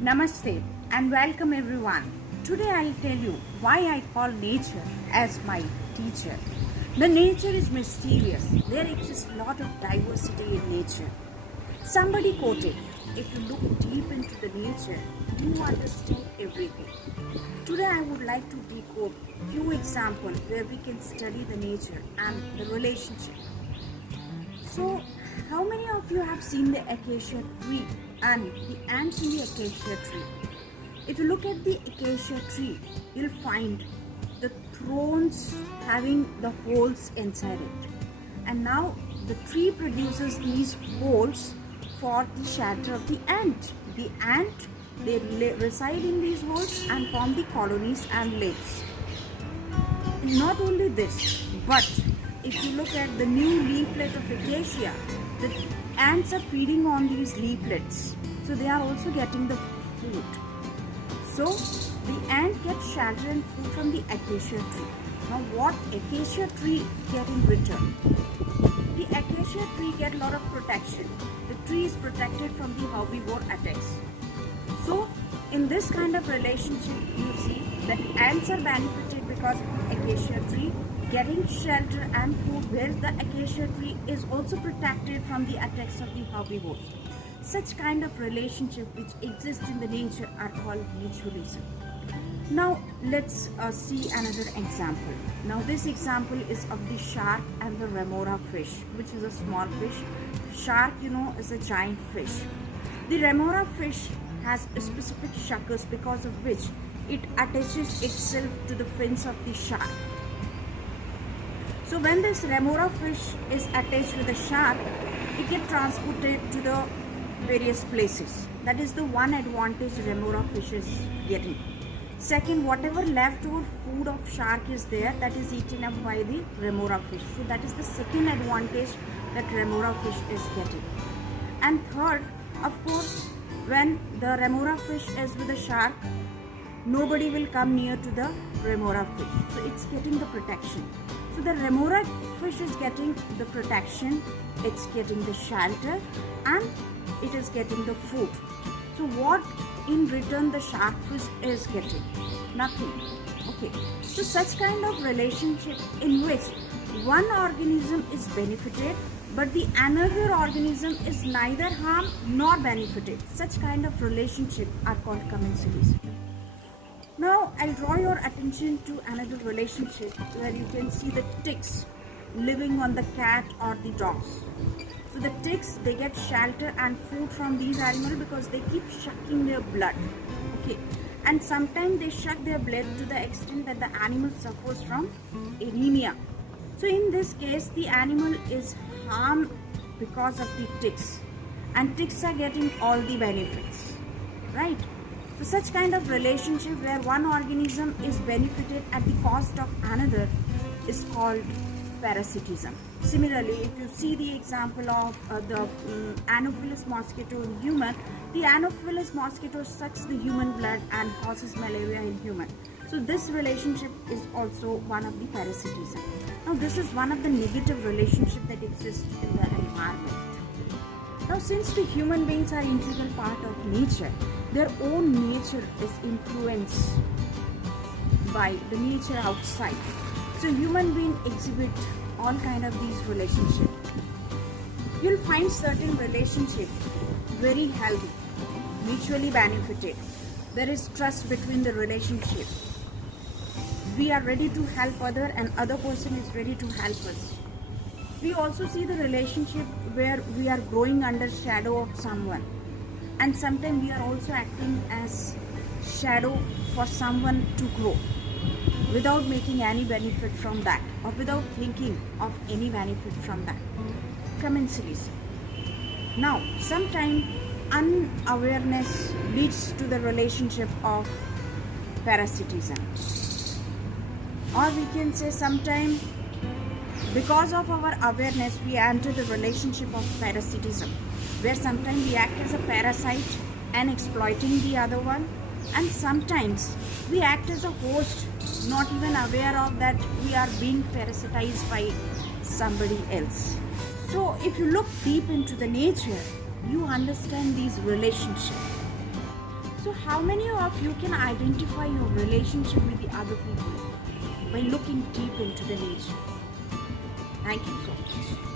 Namaste and welcome everyone. Today I'll tell you why I call nature as my teacher. The nature is mysterious. There exists a lot of diversity in nature. Somebody quoted, if you look deep into the nature, you understand everything. Today I would like to decode few examples where we can study the nature and the relationship. So, how many of you have seen the acacia tree and the ants in the acacia tree? If you look at the acacia tree, you'll find the thorns having the holes inside it. And now the tree produces these holes for the shelter of the ant. The ant, they reside in these holes and form the colonies and lakes. Not only this, but if you look at the new leaflet of acacia, the ants are feeding on these leaflets. So they are also getting the food. So the ant gets shelter and food from the acacia tree. Now what acacia tree get in return? The acacia tree get a lot of protection. The tree is protected from the herbivore attacks. So in this kind of relationship, you see that ants are benefited because of the acacia tree getting shelter and food, where the acacia tree is also protected from the attacks of the herbivores. Such kind of relationship which exists in the nature are called mutualism. Now let's see another example. Now this example is of the shark and the remora fish, which is a small fish. Shark, is a giant fish. The remora fish has a specific suckers because of which it attaches itself to the fins of the shark. So when this remora fish is attached with the shark, it gets transported to the various places. That is the one advantage remora fish is getting. Second, whatever leftover food of shark is there, that is eaten up by the remora fish. So that is the second advantage that remora fish is getting. And third, of course, when the remora fish is with the shark, nobody will come near to the remora fish. So it's getting the protection. So the remora fish is getting the protection, it's getting the shelter, and it is getting the food. So what in return the shark fish is getting? Nothing. Okay. So such kind of relationship in which one organism is benefited, but the another organism is neither harmed nor benefited. Such kind of relationship are called commensalism. Now I'll draw your attention to another relationship where you can see the ticks living on the cat or the dogs. So the ticks, they get shelter and food from these animals because they keep sucking their blood. Okay, and sometimes they suck their blood to the extent that the animal suffers from anemia. So in this case, the animal is harmed because of the ticks, and ticks are getting all the benefits, right? So such kind of relationship where one organism is benefited at the cost of another is called parasitism. Similarly, if you see the example of the Anopheles mosquito in human, the Anopheles mosquito sucks the human blood and causes malaria in human. So this relationship is also one of the parasitism. Now this is one of the negative relationship that exists in the environment. Now since the human beings are integral part of nature, their own nature is influenced by the nature outside. So human beings exhibit all kind of these relationships. You'll find certain relationships very healthy, mutually benefited. There is trust between the relationship. We are ready to help other and other person is ready to help us. We also see the relationship where we are growing under shadow of someone, and sometimes we are also acting as shadow for someone to grow without making any benefit from that or without thinking of any benefit from that. Commensalism. Now sometimes unawareness leads to the relationship of parasitism, or we can say sometimes because of our awareness we enter the relationship of parasitism, where sometimes we act as a parasite and exploiting the other one, and sometimes we act as a host, not even aware of that we are being parasitized by somebody else. So if you look deep into the nature, you understand these relationships. So how many of you can identify your relationship with the other people by looking deep into the nature? Thank you so much.